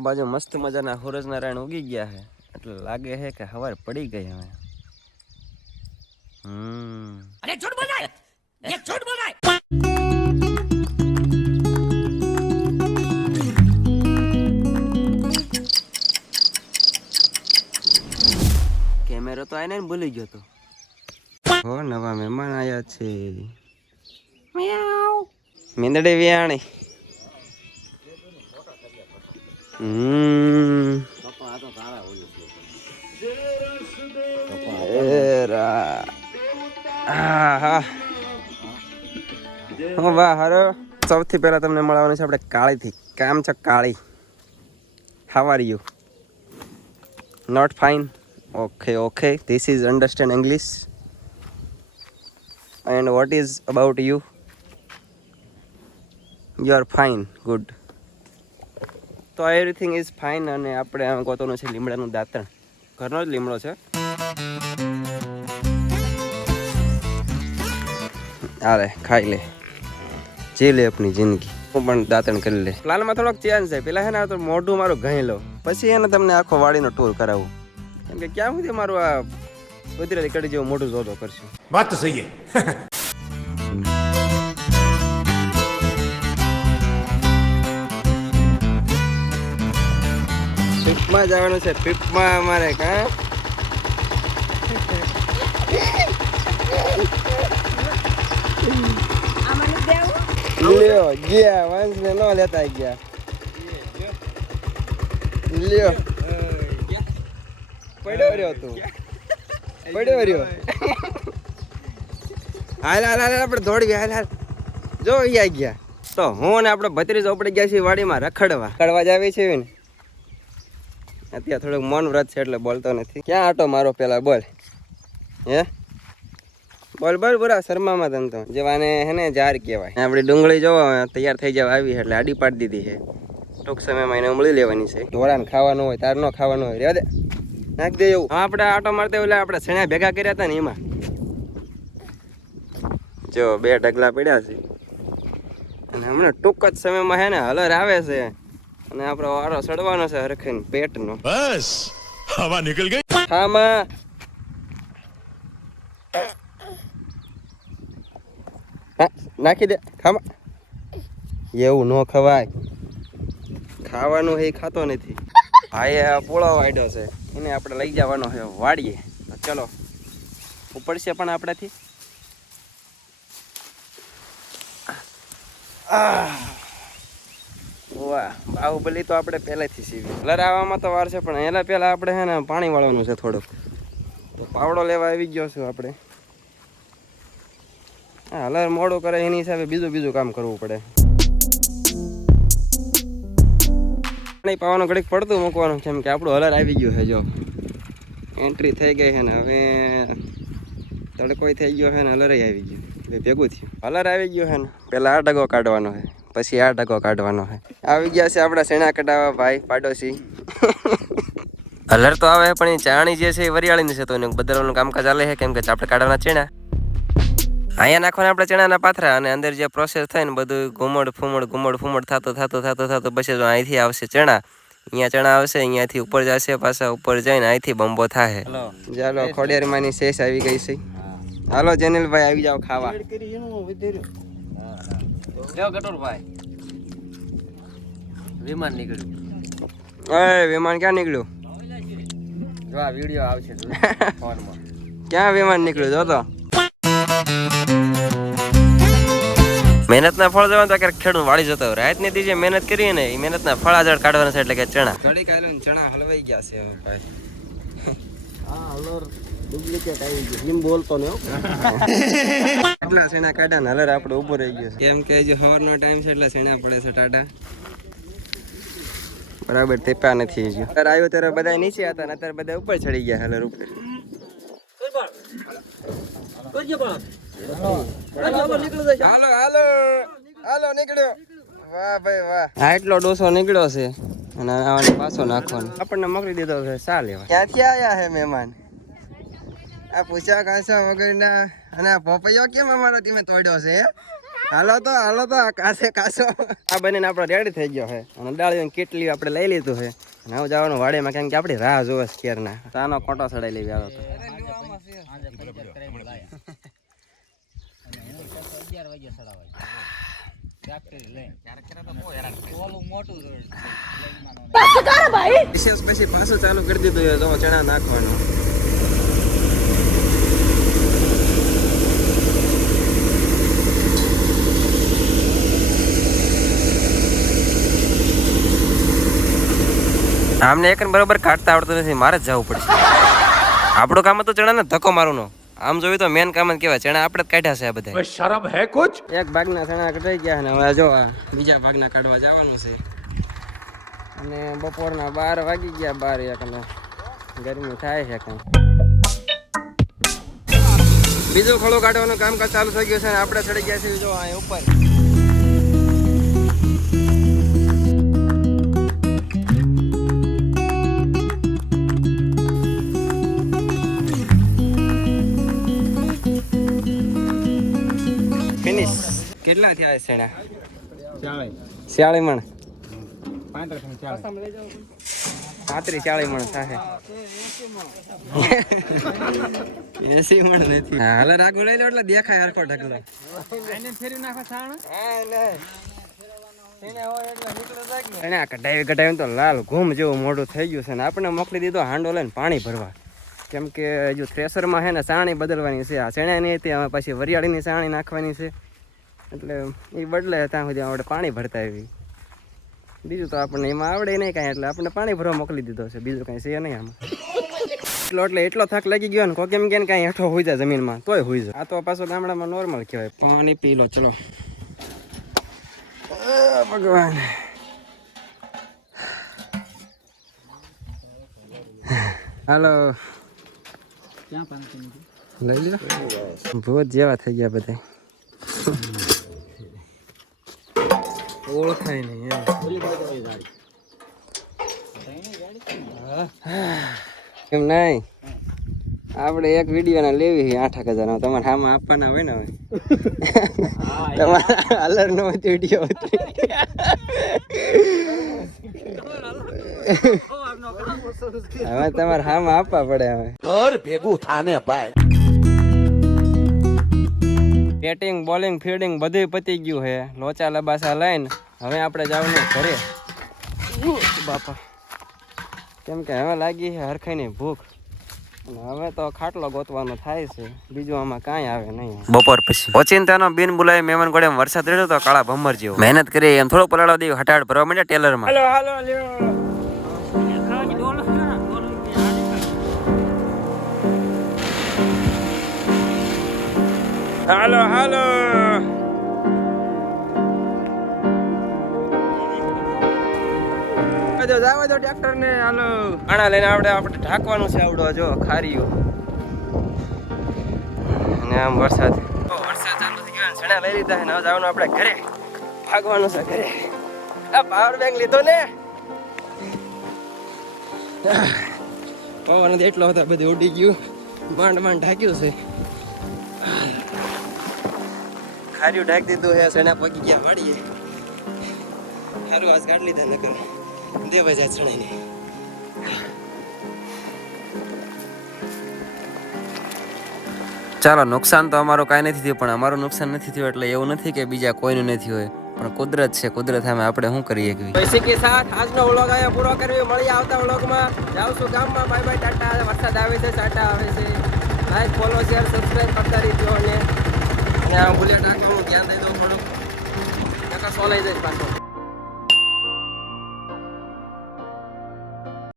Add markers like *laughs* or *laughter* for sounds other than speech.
આ બાજુ મસ્ત મજાના સૂરજ નારાયણ ઉગી ગયા છે. એટલે લાગે છે કે હવાર પડી ગઈ હવે. હમ. અરે છોડ બોલાય! એ છોડ બોલાય! કેમેરો તો આને ભૂલી ગયો તો. હો નવા મહેમાન આયા છે. મેંદડે વ્યાણી વાહ હારો સૌથી પહેલા તમને મળવાનું છે આપણે કાળીથી કામ છે કાળી how are you not fine okay okay this is understand english and what is about you you are fine good તો એવરીથિંગ ઇઝ ફાઇન અને આપણે આમ ગોતોનું છે લીમડાનું દાંતણ. ઘરનો જ લીમડો છે. અરે ખાઈ લે. જે લે આપણી જિંદગી. હું પણ દાંતણ કરી લે પ્લાનમાં થોડોક ચેન્જ છે. પેલા હે ને તો મોઢું મારું ઘણી લો પછી એને તમને આખો વાડીનો ટૂર કરાવું. કેમ કે ક્યાં સુધી મારું આ કુદરતી કડી જેવું મોઢું જોતો કરશે? વાત તો સહી *laughs* પીપમાં જવાનું છે. પીપમાં અમારે કા? લ્યો, ગયા વંશ ને ન લેતા ગયા. લ્યો. પડ્યો રહ્યો તું. પડ્યો રહ્યો. હાલ હાલ હાલ આપણે દોડવી, હાલ હાલ. જો અહીંયા ગયા. તો હું ને આપણે ભત્રીજ ચોપડી ગયા છીએ વાડીમાં રખડવા. રખડવા જ આવી છે ને. અત્યારે થોડુંક મૌન વ્રત છે એટલે બોલતો નથી. ક્યાં આટો મારો પેલા? બોલ. હે? બોલ બોલ બરા શર્મામાં તને તો જવાને હે ને જાર કહેવાય. આપણી ડુંગળી જોવો તૈયાર થઈ જવા આવી એટલે આડી પાડી દીધી છે. ટૂંક સમયમાં એને ઉમળી લેવાની છે. ઢોરાને ખાવાનું હોય તાર ન ખાવાનું હોય. રેવા નાખ દે એવું. હા, આપણે આટો મારતે એટલે આપણે સણ્યા ભેગા કર્યા હતા ને એમાં. જો, બે ઢગલા પડ્યા છે. અને હમણાં ટૂંક જ સમયમાં હે ને હલર આવે છે. અને આપણો વારો સડવાનો છે હરખીન પેટનો. બસ. હવા નીકળ ગઈ? હા માં. નાખી દે. ખામા એવું ન ખવાય. ખાવાનું એ ખાતો નથી. હા એ પોળો વાડ્યો છે. એને આપણે લઈ જવાનો છે વાડીએ. તો ચલો. ઉપડશે પણ આપણાથી આ વાહ બાહુબલી તો આપણે પહેલેથી સીવી. કલર આવવામાં તો વાર છે, પણ એના પહેલા આપણે છે ને પાણી વાળવાનું છે થોડુંક. તો પાવડો લેવા આવી ગયો છું આપણે. હા હલર મોડું કરે, એની હિસાબે બીજું બીજું કામ કરવું પડે. પાણી પાવાનું ઘડીક પડતું મૂકવાનું કેમ કે આપણું હલર આવી ગયું છે, જો. એન્ટ્રી થઈ ગઈ છે ને, હવે તડકોય થઈ ગયો છે ને, હલર આવી ગયું. ભેગું થયું. હલર આવી ગયું છે ને પહેલાં આ ડગો કાઢવાનો છે. પછી આ ટકો કાઢવાનો છે. આવી ગયા છે આપણા શેણા કઢાવા ભાઈ પાડોશી. હલર તો આવે પણ એ ચાણી જે છે એ વરિયાળીની છે તો એને બદલવાનું કામકાજ ચાલે છે કેમ કે આપણે કાઢવાના ચેણા. અહીંયા નાખવાના આપણે ચણાના પાથરા અને અંદર જે પ્રોસેસ થાય ને બધું ઘુમડ ફૂમડ ઘુમડ ફૂમડ થતો થતો થતો થતો પછી જો અહીંથી આવશે ચણા. અહીંયા ચણા આવશે અહીંયાથી ઉપર જશે પાછા ઉપર જઈને અહીંથી બંબો થાય ચાલો ખોડિયારમાંની શેષ આવી ગઈ છે. હાલો જેનિલભાઈ આવી જાઓ ખાવા. વિમાન નીકળ્યું. ઓય વિમાન ક્યાં નીકળ્યું? જો આ વીડિયો આવશે *laughs* ફોનમાં. ક્યાં વિમાન નીકળ્યું? જો તો. મહેનતના ફળ જવાનું તો ક્યારેક ખેડૂત વાળી જતો હોય. રાતની દી જે મહેનત કરીએ ને એ મહેનતના ફળ આજળ કાઢવાના છે એટલે કે ચણા. ને ચણા હલવાઈ ગયા છે ભાઈ. હા હલર ડુપ્લિકેટ આવી ગયું. બોલતો ને *laughs* એટલા સેના કાઢ્યા ને હલર આપણે ઊભો રહી ગયો કેમ કે સવારનો ટાઈમ છે એટલા સેના પડે છે ટાટા? બરાબર તેપ્યા નથી અત્યારે આવ્યો ત્યારે બધા નીચે હતા ને અત્યારે બધા ઉપર ચડી ગયા હલર ઉપર. હાલો હાલો. હાલો નીકળ્યો. વાહ ભાઈ વાહ. આ એટલો ડોસો નીકળ્યો છે. અને આને પાછો નાખવાનો. આપણને મોકલી દીધો છે સા લેવા? ક્યાંથી આયા છે મહેમાન? આ પૂછ્યા કાંસા વગરના અને આ પોપૈયો કેમ અમારો તમે તોડ્યો છે હાલો તો હાલો તો આ કાસે કાસો આ બનીને આપણો રેડી થઈ ગયો છે. અને ડાળીઓ કેટલી આપણે લઈ લીધું છે. અને હવે જવાનું વાડીમાં કેમ કે આપણી રાહ જોવે છે કેરના તાનો કોટો સડાઈ લેવી આવો હતો અગિયાર વાગ્યા સડાવાય ટ્રેક્ટર લઈને ઓલું મોટું વિશેષ પછી પાછું ચાલુ તો ચણા આમને એક બરોબર કાઢતા આવડતું નથી, મારે જ જવું પડશે. આપણું કામ હતું ચણાને ધક્કો મારવાનો. આમ જોયું તો મેન કામ જ કહેવાય. ચણા આપણે કાઢ્યા છે આ બધા. શરમ હે કુછ? એક ભાગના ચણા કઢાઈ ગયા ને હવે જો બીજા ભાગના કાઢવા જવાનું છે. અને બપોરના બાર વાગી ગયા બાર એક ને ગરમી થાય છે કઈ. બીજું ખોળો કાઢવાનું કામકાજ ચાલુ થઈ ગયું છે અને આપણે ચડી ગયા છે જો આ ઉપર. કેટલા થયા છે શિયાળી મણ. પાંત્રીસ ચાળી મણ થાય એસી મણ નથી. હાલે રાગો લઈ લો એટલે દેખાય હરખો ઢગલો. એને આ કઢાવી કઢાવી તો લાલ ઘૂમ જેવું મોઢું થઈ ગયું છે ને આપણે મોકલી દીધો હાંડો લઈને પાણી ભરવા. કેમ કે હજુ થ્રેસરમાં છે ને સાણી બદલવાની છે. આ શેણાની હતી હવે પછી વરિયાળીની સાણી નાખવાની છે. એટલે એ બદલે ત્યાં સુધી આપણે પાણી ભરતા આવી બીજું તો આપણને એમાં આવડે નહીં કાંઈ એટલે આપણને પાણી ભરવા મોકલી દીધો છે. બીજું કાંઈ છે નહીં આમાં. એટલો એટલે એટલો થાક લાગી ગયો ને કો કેમ કે કાંઈ હેઠો હોઈ જાય જમીનમાં તોય હોઈ જાય. આ તો પાછો ગામડામાં નોર્મલ કહેવાય. પાણી પી લો ચલો. ભગવાન. હાલો. લઈ લો ભૂત જેવા થઈ ગયા બધા ઓળખાય નહીં એમ. એમ નહીં? આપણે એક વીડિયો ના લેવી છે આઠ હજાર તમારે આમાં આપવાના હોય ને હવે? તમારે અલર નો વીડિયો હવે તમારે હામાં આપવા પડે હવે. ઘર ભેગું થાને ભાઈ. બેટિંગ બોલિંગ ફિલ્ડિંગ બધું પતી ગયું છે. લોચા લબાસા લઈને હવે આપણે જવાનું ઘરે. બાપા. કેમ કે હવે લાગી છે હરખાઈની ભૂખ. અને હવે તો ખાટલો ગોતવાનો થાય છે. બીજું આમાં કાંઈ આવે નહીં. બપોર પછી. ઓચિંતાનો બિન બોલાય મહેમાન ગોળે વરસાદ રહ્યો તો કાળા ભમર જેવો. મહેનત કરી એમ થોડો પલાળો દે હટાડ ભરવા માંડ્યા ટેલરમાં. હાલો હાલો હાલો હાલો જો જાવા દો ટ્રેક્ટર ને હાલો. આણા લઈને આપણે આપણે ઢાંકવાનું છે આવડો જો ખારીઓ. અને આમ વરસાદ. વરસાદ ચાલુ થઈ ગયો છણા લઈ લીધા ને જવાનું આપણે ઘરે. ભાગવાનું છે ઘરે. આ પાવર બેંક લીધો ને. પવન એટલો હતો બધું ઉડી ગયું. માંડ માંડ ઢાંક્યું છે. ખાર્યું ઢાંકી દીધું હે સણા પકી ગયા વાળીએ હારું આજ કાઢ લીધા નકર. દેવા જાય છણાઈને ચાલો નુકસાન તો અમારું કાંઈ નથી થયું પણ અમારું નુકસાન નથી થયું એટલે એવું નથી કે બીજા કોઈનું નથી હોય. પણ કુદરત છે કુદરત સામે આપણે શું કરીએ કે? પૈસી કે સાથ આજનો વ્લોગ અહીંયા પૂરો કરવી મળી આવતા વ્લોગમાં. જાઉં છું ગામમાં. Bye bye tata. વરસાદ આવે છે ટાટા આવે છે. લાઈક ફોલો શેર સબસ્ક્રાઈબ કરતા રહેજો અને અને આ બુલેટ ટાંકવાનું ધ્યાન દઈ દઉં થોડુંક. નકર સોલાઈ જાય પાછો.